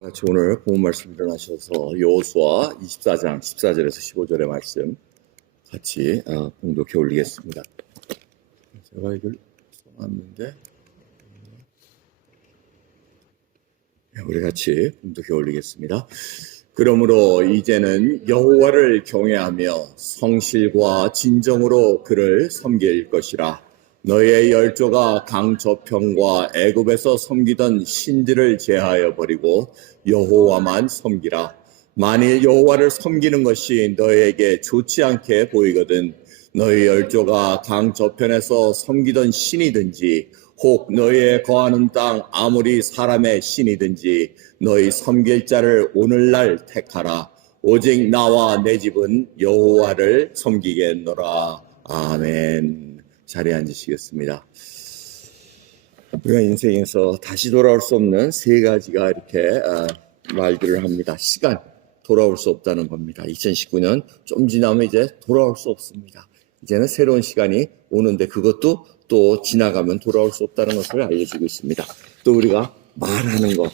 같이 오늘 본문 말씀 일어나셔서 여호수아 24장 14절에서 15절의 말씀 같이 봉독해 올리겠습니다. 제가 이걸 써놨는데 우리 같이 봉독해 올리겠습니다. 그러므로 이제는 여호와를 경외하며 성실과 진정으로 그를 섬길 것이라. 너의 열조가 강 저편과 애굽에서 섬기던 신들을 제하여 버리고 여호와만 섬기라. 만일 여호와를 섬기는 것이 너에게 좋지 않게 보이거든 너의 열조가 강 저편에서 섬기던 신이든지 혹 너희의 거하는 땅 아무리 사람의 신이든지 너희 섬길 자를 오늘날 택하라. 오직 나와 내 집은 여호와를 섬기겠노라. 아멘. 자리에 앉으시겠습니다. 우리가 인생에서 다시 돌아올 수 없는 세 가지가 이렇게 말들을 합니다. 시간, 돌아올 수 없다는 겁니다. 2019년 좀 지나면 이제 돌아올 수 없습니다. 이제는 새로운 시간이 오는데 그것도 또 지나가면 돌아올 수 없다는 것을 알려주고 있습니다. 또 우리가 말하는 것,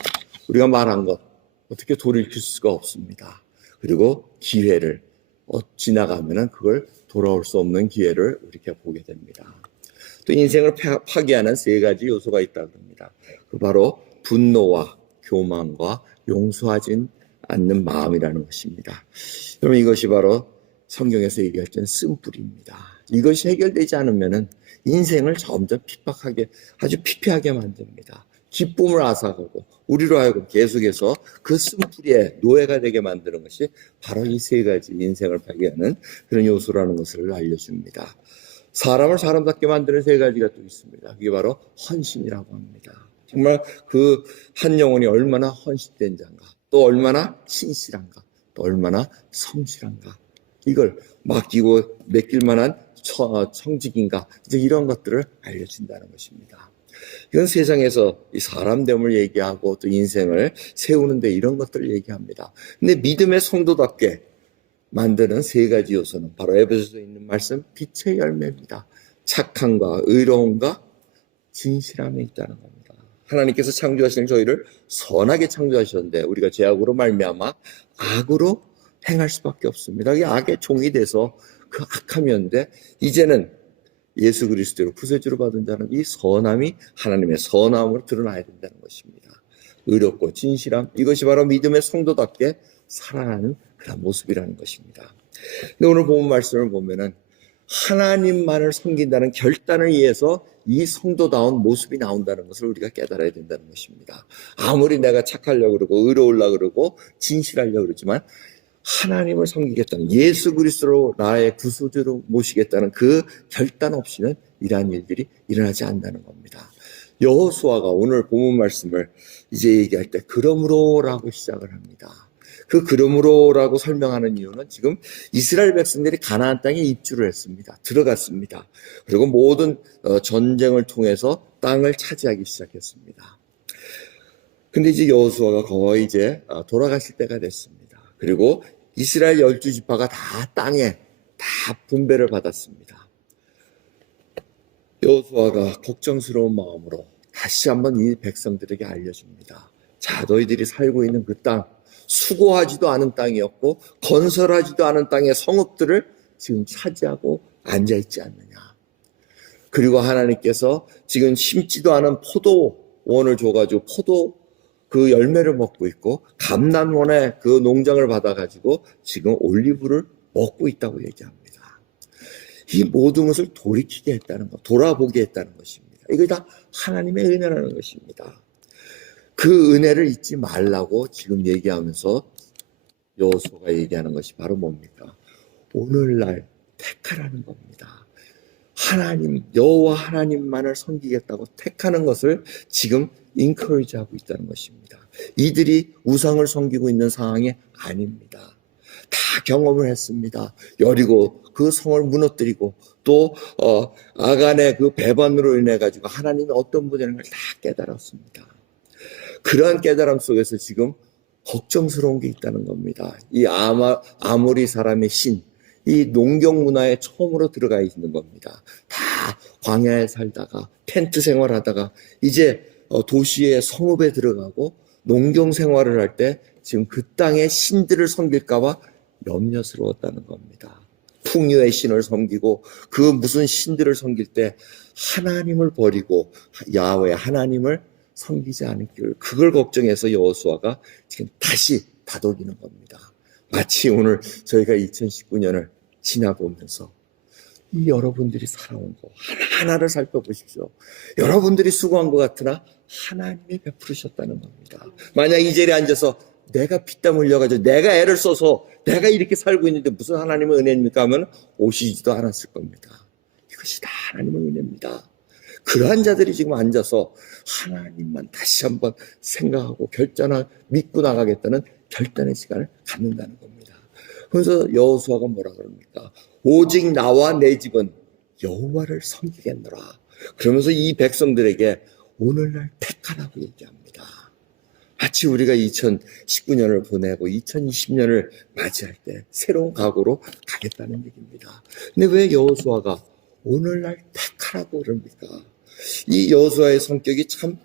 우리가 말한 것 어떻게 돌이킬 수가 없습니다. 그리고 기회를 지나가면은 그걸 돌아올 수 없는 기회를 이렇게 보게 됩니다. 또 인생을 파괴하는 세 가지 요소가 있다고 합니다. 그 바로 분노와 교만과 용서하지 않는 마음이라는 것입니다. 여러분 이것이 바로 성경에서 얘기할 때는 쓴뿌리입니다. 이것이 해결되지 않으면은 인생을 점점 핍박하게, 아주 피폐하게 만듭니다. 기쁨을 앗아가고 우리로 하여금 계속해서 그 쓴뿌리의 노예가 되게 만드는 것이 바로 이 세 가지 인생을 파괴하는 그런 요소라는 것을 알려줍니다. 사람을 사람답게 만드는 세 가지가 또 있습니다. 그게 바로 헌신이라고 합니다. 정말 그 한 영혼이 얼마나 헌신된 자인가, 또 얼마나 신실한가, 또 얼마나 성실한가, 이걸 맡기고 맡길 만한 청직인가, 이제 이런 것들을 알려준다는 것입니다. 이건 세상에서 이 사람됨을 얘기하고 또 인생을 세우는데 이런 것들을 얘기합니다. 근데 믿음의 성도답게 만드는 세 가지 요소는 바로 에베소서에 있는 말씀 빛의 열매입니다. 착함과 의로움과 진실함에 있다는 겁니다. 하나님께서 창조하신 저희를 선하게 창조하셨는데 우리가 죄악으로 말미암아 악으로 행할 수밖에 없습니다. 이 악의 종이 돼서 그 악함이었는데 이제는 예수 그리스도로 구세주로 받은 자는 이 선함이 하나님의 선함으로 드러나야 된다는 것입니다. 의롭고 진실함, 이것이 바로 믿음의 성도답게 살아가는 그런 모습이라는 것입니다. 근데 오늘 본문 말씀을 보면은 하나님만을 섬긴다는 결단을 위해서 이 성도다운 모습이 나온다는 것을 우리가 깨달아야 된다는 것입니다. 아무리 내가 착하려고 그러고 의로우려고 그러고 진실하려고 그러지만 하나님을 섬기겠다는, 예수 그리스도로 나의 구주로 모시겠다는 그 결단 없이는 이러한 일들이 일어나지 않는다는 겁니다. 여호수아가 오늘 본문 말씀을 이제 얘기할 때 그러므로라고 시작을 합니다. 그 그러므로라고 설명하는 이유는 지금 이스라엘 백성들이 가나안 땅에 입주를 했습니다. 들어갔습니다. 그리고 모든 전쟁을 통해서 땅을 차지하기 시작했습니다. 근데 이제 여호수아가 거의 이제 돌아가실 때가 됐습니다. 그리고 이스라엘 12지파가 다 땅에 다 분배를 받았습니다. 여호수아가 걱정스러운 마음으로 다시 한번 이 백성들에게 알려줍니다. 자, 너희들이 살고 있는 그 땅, 수고하지도 않은 땅이었고 건설하지도 않은 땅의 성읍들을 지금 차지하고 앉아있지 않느냐. 그리고 하나님께서 지금 심지도 않은 포도원을 줘가지고 포도 그 열매를 먹고 있고 감람원의 그 농장을 받아가지고 지금 올리브를 먹고 있다고 얘기합니다. 이 모든 것을 돌이키게 했다는 것, 돌아보게 했다는 것입니다. 이거 다 하나님의 은혜라는 것입니다. 그 은혜를 잊지 말라고 지금 얘기하면서 여호수아가 얘기하는 것이 바로 뭡니까? 오늘날 택하라는 겁니다. 하나님, 여호와 하나님만을 섬기겠다고 택하는 것을 지금 인커리지하고 있다는 것입니다. 이들이 우상을 섬기고 있는 상황이 아닙니다. 다 경험을 했습니다. 여리고 그 성을 무너뜨리고 또 아간의 그 배반으로 인해 가지고 하나님이 어떤 분이라는 걸 다 깨달았습니다. 그러한 깨달음 속에서 지금 걱정스러운 게 있다는 겁니다. 이 아모리 사람의 신, 이 농경 문화에 처음으로 들어가 있는 겁니다. 다 광야에 살다가 텐트 생활하다가 이제 도시의 성읍에 들어가고 농경 생활을 할 때 지금 그 땅의 신들을 섬길까봐 염려스러웠다는 겁니다. 풍요의 신을 섬기고 그 무슨 신들을 섬길 때 하나님을 버리고 야훼 하나님을 섬기지 않길, 그걸 걱정해서 여호수아가 지금 다시 다독이는 겁니다. 마치 오늘 저희가 2019년을 지나보면서 이 여러분들이 살아온 거 하나하나를 살펴보십시오. 여러분들이 수고한 것 같으나 하나님이 베푸르셨다는 겁니다. 만약 이 자리에 앉아서 내가 피땀 흘려가지고 내가 애를 써서 내가 이렇게 살고 있는데 무슨 하나님의 은혜입니까 하면 오시지도 않았을 겁니다. 이것이 다 하나님의 은혜입니다. 그러한 자들이 지금 앉아서 하나님만 다시 한번 생각하고 믿고 나가겠다는 결단의 시간을 갖는다는 겁니다. 그래서 여호수아가 뭐라 그럽니까? 오직 나와 내 집은 여호와를 섬기겠노라. 그러면서 이 백성들에게 오늘날 택하라고 얘기합니다. 마치 우리가 2019년을 보내고 2020년을 맞이할 때 새로운 각오로 가겠다는 얘기입니다. 근데 왜 여호수아가 오늘날 택하라고 그럽니까? 이 여호수아의 성격이 참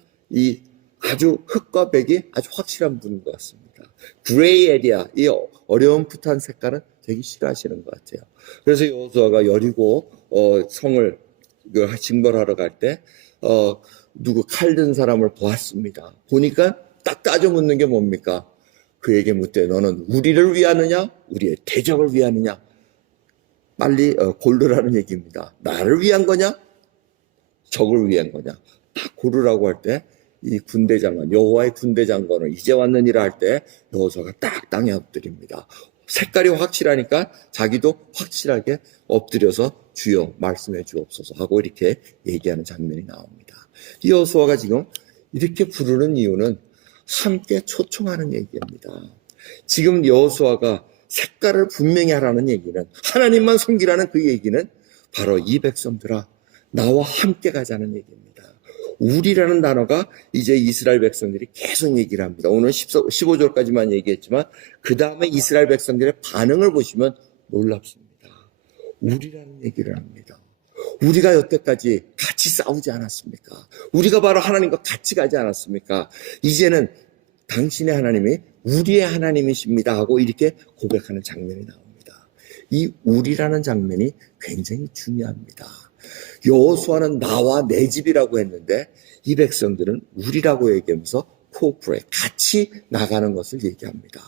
아주 흑과 백이 아주 확실한 분인 것 같습니다. 그레이 에리아, 이 어려움풋한 색깔은 되게 싫어하시는 것 같아요. 그래서 여호수아가 여리고 성을 징벌하러 갈 때 누구 칼 든 사람을 보았습니다. 보니까 딱 따져 묻는 게 뭡니까? 그에게 묻되 너는 우리를 위하느냐 우리의 대적을 위하느냐? 빨리 고르라는 얘기입니다. 나를 위한 거냐 적을 위한 거냐? 딱 고르라고 할 때 이 군대 장관, 여호와의 군대 장관을 이제 왔느니라 할 때 여호수아가 딱 땅에 엎드립니다. 색깔이 확실하니까 자기도 확실하게 엎드려서 주여 말씀해 주옵소서 하고 이렇게 얘기하는 장면이 나옵니다. 이 여호수아가 지금 이렇게 부르는 이유는 함께 초청하는 얘기입니다. 지금 여호수아가 색깔을 분명히 하라는 얘기는, 하나님만 섬기라는 그 얘기는 바로 이 백성들아 나와 함께 가자는 얘기입니다. 우리라는 단어가 이제 이스라엘 백성들이 계속 얘기를 합니다. 오늘 15절까지만 얘기했지만 그 다음에 이스라엘 백성들의 반응을 보시면 놀랍습니다. 우리라는 얘기를 합니다. 우리가 여태까지 같이 싸우지 않았습니까? 우리가 바로 하나님과 같이 가지 않았습니까? 이제는 당신의 하나님이 우리의 하나님이십니다 하고 이렇게 고백하는 장면이 나옵니다. 이 우리라는 장면이 굉장히 중요합니다. 여호수아는 나와 내 집이라고 했는데 이 백성들은 우리라고 얘기하면서 코프레 같이 나가는 것을 얘기합니다.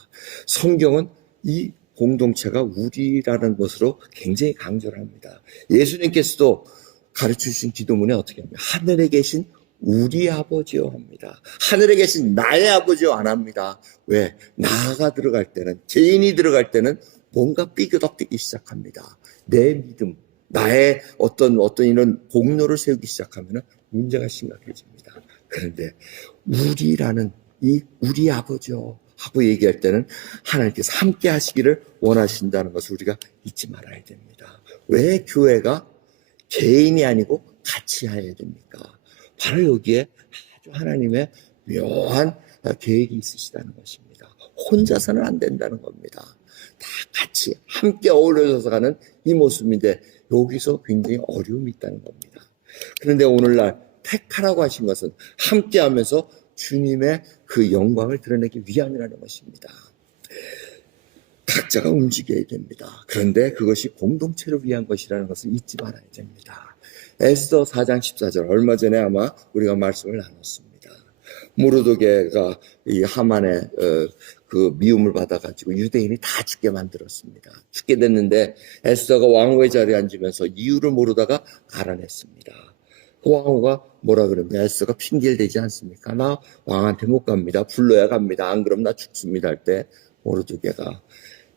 성경은 이 공동체가 우리라는 것으로 굉장히 강조를 합니다. 예수님께서도 가르쳐주신 기도문에 어떻게 합니까? 하늘에 계신 우리 아버지요 합니다. 하늘에 계신 나의 아버지요 안 합니다. 왜? 나가 들어갈 때는, 개인이 들어갈 때는 뭔가 삐그덕대기 시작합니다. 내 믿음, 나의 어떤 이런 공로를 세우기 시작하면 문제가 심각해집니다. 그런데 우리라는 이 우리 아버지요 하고 얘기할 때는 하나님께서 함께 하시기를 원하신다는 것을 우리가 잊지 말아야 됩니다. 왜 교회가 개인이 아니고 같이 해야 됩니까? 바로 여기에 아주 하나님의 묘한 계획이 있으시다는 것입니다. 혼자서는 안 된다는 겁니다. 다 같이 함께 어우러져서 가는 이 모습인데 여기서 굉장히 어려움이 있다는 겁니다. 그런데 오늘날 택하라고 하신 것은 함께하면서 주님의 그 영광을 드러내기 위함이라는 것입니다. 각자가 움직여야 됩니다. 그런데 그것이 공동체를 위한 것이라는 것을 잊지 말아야 됩니다. 에스더 4장 14절 얼마 전에 아마 우리가 말씀을 나눴습니다. 모르드게가 이 하만의 그 미움을 받아가지고 유대인이 다 죽게 만들었습니다. 죽게 됐는데 에스더가 왕후의 자리에 앉으면서 이유를 모르다가 알아냈습니다. 그 왕후가 뭐라 그러면 에스더가 핑계를 대지 않습니까? 나 왕한테 못 갑니다. 불러야 갑니다. 안 그럼 나 죽습니다 할 때 모르드게가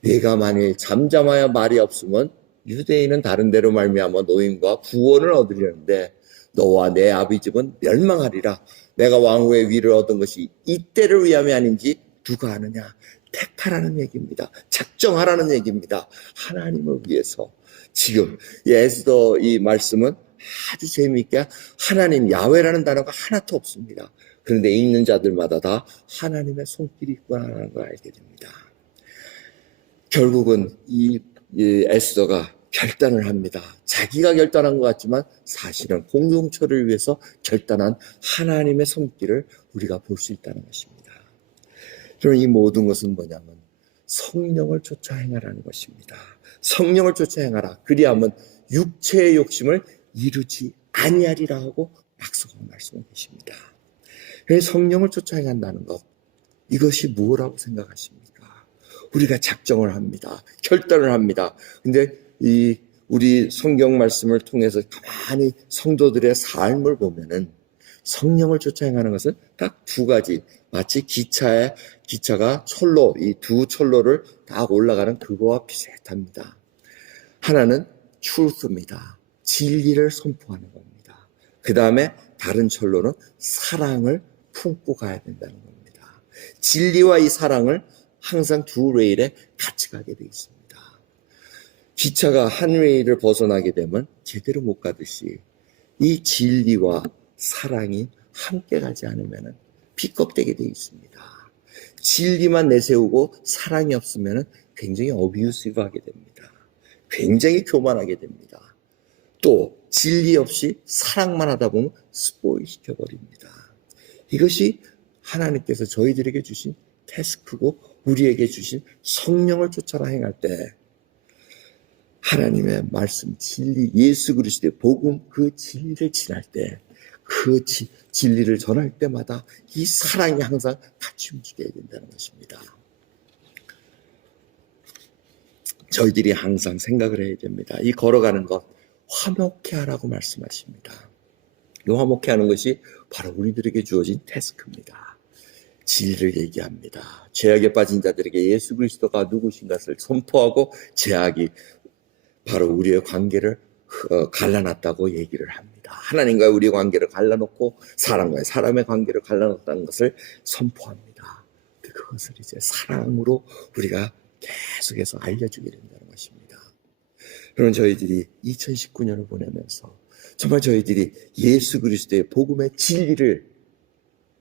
네가 만일 잠잠하여 말이 없으면 유대인은 다른 데로 말미암아 노임과 구원을 얻으려는데 너와 내 아비 집은 멸망하리라. 내가 왕후의 위를 얻은 것이 이때를 위함이 아닌지 누가 아느냐. 택하라는 얘기입니다. 작정하라는 얘기입니다. 하나님을 위해서. 지금 이 에스더 이 말씀은 아주 재미있게 하나님 야훼라는 단어가 하나도 없습니다. 그런데 읽는 자들마다 다 하나님의 손길이 있구나라는 걸 알게 됩니다. 결국은 이 에스더가 결단을 합니다. 자기가 결단한 것 같지만 사실은 공동체를 위해서 결단한 하나님의 손길을 우리가 볼 수 있다는 것입니다. 그럼 이 모든 것은 뭐냐면 성령을 쫓아 행하라는 것입니다. 성령을 쫓아 행하라. 그리하면 육체의 욕심을 이루지 아니하리라 하고 약속하고 말씀하고 계십니다. 성령을 쫓아 행한다는 것, 이것이 무엇이라고 생각하십니까? 우리가 작정을 합니다. 결단을 합니다. 근데 우리 성경 말씀을 통해서 가만히 성도들의 삶을 보면은 성령을 쫓아 행하는 것은 딱 두 가지. 마치 기차가 철로, 이 두 철로를 딱 올라가는 그거와 비슷합니다. 하나는 truth입니다. 진리를 선포하는 겁니다. 그 다음에 다른 철로는 사랑을 품고 가야 된다는 겁니다. 진리와 이 사랑을 항상 두 레일에 같이 가게 되어 있습니다. 기차가 한 레일을 벗어나게 되면 제대로 못 가듯이 이 진리와 사랑이 함께 가지 않으면 삐껍되게 되어 있습니다. 진리만 내세우고 사랑이 없으면 굉장히 어뷰시브하게 됩니다. 굉장히 교만하게 됩니다. 또 진리 없이 사랑만 하다 보면 스포일 시켜버립니다. 이것이 하나님께서 저희들에게 주신 태스크고 우리에게 주신 성령을 쫓아라 행할 때 하나님의 말씀, 진리, 예수 그리스도의 복음, 그 진리를 지날 때, 그 진리를 전할 때마다 이 사랑이 항상 같이 움직여야 된다는 것입니다. 저희들이 항상 생각을 해야 됩니다. 이 걸어가는 것, 화목해 하라고 말씀하십니다. 이 화목해 하는 것이 바로 우리들에게 주어진 태스크입니다. 진리를 얘기합니다. 죄악에 빠진 자들에게 예수 그리스도가 누구신 것을 선포하고 죄악이 바로 우리의 관계를 갈라놨다고 얘기를 합니다. 하나님과 우리의 관계를 갈라놓고 사람과의 사람의 관계를 갈라놓았다는 것을 선포합니다. 그것을 이제 사랑으로 우리가 계속해서 알려주게 된다는 것입니다. 그럼 저희들이 2019년을 보내면서 정말 저희들이 예수 그리스도의 복음의 진리를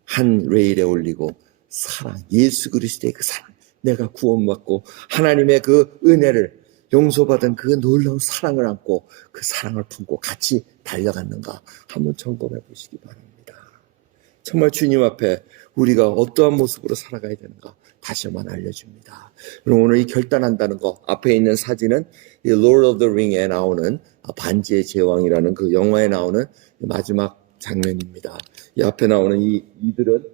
한 레일에 올리고 사랑, 예수 그리스도의 그 사랑, 내가 구원받고 하나님의 그 은혜를 용서받은 그 놀라운 사랑을 안고 그 사랑을 품고 같이 달려갔는가 한번 점검해 보시기 바랍니다. 정말 주님 앞에 우리가 어떠한 모습으로 살아가야 되는가 다시 한번 알려줍니다. 그럼 오늘 이 결단한다는 거 앞에 있는 사진은 이 Lord of the Ring에 나오는 반지의 제왕이라는 그 영화에 나오는 마지막 장면입니다. 이 앞에 나오는 이들은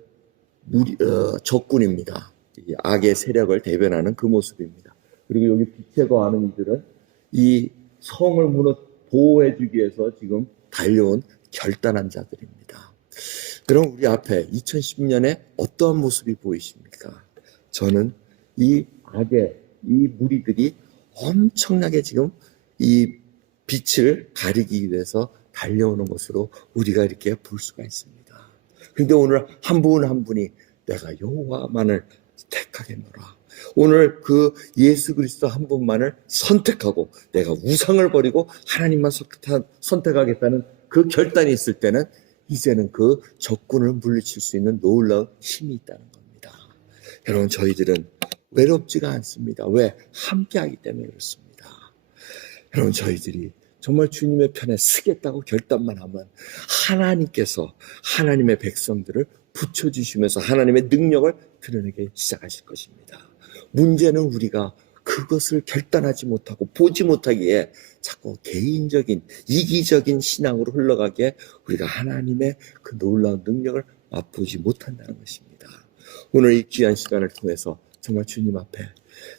적군입니다. 이 악의 세력을 대변하는 그 모습입니다. 그리고 여기 빛에 거하는 이들은 이 성을 보호해주기 위해서 지금 달려온 결단한 자들입니다. 그럼 우리 앞에 2010년에 어떠한 모습이 보이십니까? 저는 이 무리들이 엄청나게 지금 이 빛을 가리기 위해서 달려오는 것으로 우리가 이렇게 볼 수가 있습니다. 그런데 오늘 한 분 한 분이 내가 여호와만을 택하겠노라. 오늘 그 예수 그리스도 한 분만을 선택하고 내가 우상을 버리고 하나님만 선택하겠다는 그 결단이 있을 때는 이제는 그 적군을 물리칠 수 있는 놀라운 힘이 있다는 겁니다. 여러분 저희들은 외롭지가 않습니다. 왜? 함께하기 때문에 그렇습니다. 여러분 저희들이 정말 주님의 편에 서겠다고 결단만 하면 하나님께서 하나님의 백성들을 붙여주시면서 하나님의 능력을 드러내기 시작하실 것입니다. 문제는 우리가 그것을 결단하지 못하고 보지 못하기에 자꾸 개인적인 이기적인 신앙으로 흘러가기에 우리가 하나님의 그 놀라운 능력을 맛보지 못한다는 것입니다. 오늘 이 귀한 시간을 통해서 정말 주님 앞에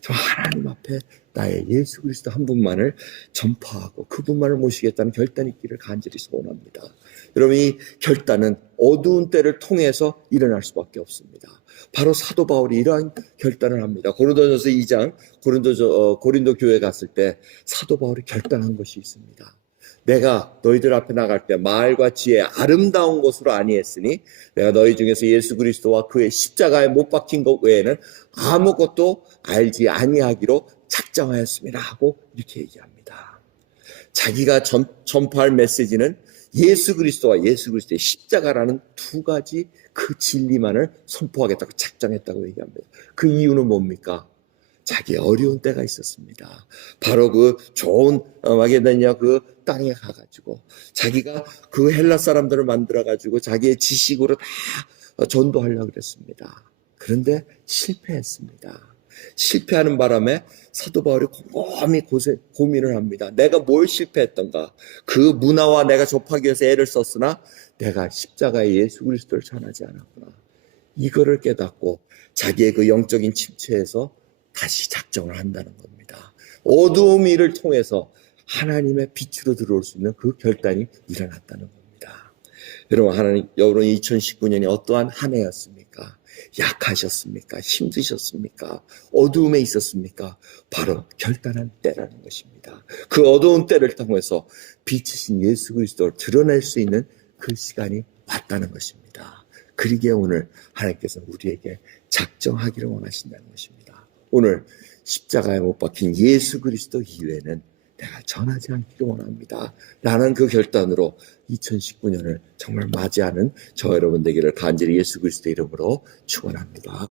정말 하나님 앞에 나의 예수 그리스도 한 분만을 전파하고 그분만을 모시겠다는 결단이 있기를 간절히 소원합니다. 여러분 이 결단은 어두운 때를 통해서 일어날 수밖에 없습니다. 바로 사도 바울이 이러한 결단을 합니다. 고린도전서 2장 고린도 교회 갔을 때 사도 바울이 결단한 것이 있습니다. 내가 너희들 앞에 나갈 때 말과 지혜 아름다운 것으로 아니했으니 내가 너희 중에서 예수 그리스도와 그의 십자가에 못 박힌 것 외에는 아무것도 알지 아니하기로 작정하였습니다 하고 이렇게 얘기합니다. 자기가 전파할 메시지는 예수 그리스도와 예수 그리스도의 십자가라는 두 가지 그 진리만을 선포하겠다고 작정했다고 얘기합니다. 그 이유는 뭡니까? 자기 어려운 때가 있었습니다. 바로 그 좋은 마게도냐 그 땅에 가가지고 자기가 그 헬라 사람들을 만들어가지고 자기의 지식으로 다 전도하려고 그랬습니다. 그런데 실패했습니다. 실패하는 바람에 사도 바울이 곰곰이 고민을 합니다. 내가 뭘 실패했던가? 그 문화와 내가 접하기 위해서 애를 썼으나 내가 십자가의 예수 그리스도를 전하지 않았구나. 이거를 깨닫고 자기의 그 영적인 침체에서 다시 작정을 한다는 겁니다. 어두움 일을 통해서 하나님의 빛으로 들어올 수 있는 그 결단이 일어났다는 겁니다. 여러분 2019년이 어떠한 한 해였습니까? 약하셨습니까? 힘드셨습니까? 어두움에 있었습니까? 바로 결단한 때라는 것입니다. 그 어두운 때를 통해서 빛이신 예수 그리스도를 드러낼 수 있는 그 시간이 왔다는 것입니다. 그러기에 오늘 하나님께서 우리에게 작정하기를 원하신다는 것입니다. 오늘 십자가에 못 박힌 예수 그리스도 이외에는 내가 전하지 않기를 원합니다. 라는 그 결단으로 2019년을 정말 맞이하는 저 여러분 되기를 간절히 예수 그리스도 이름으로 축원합니다.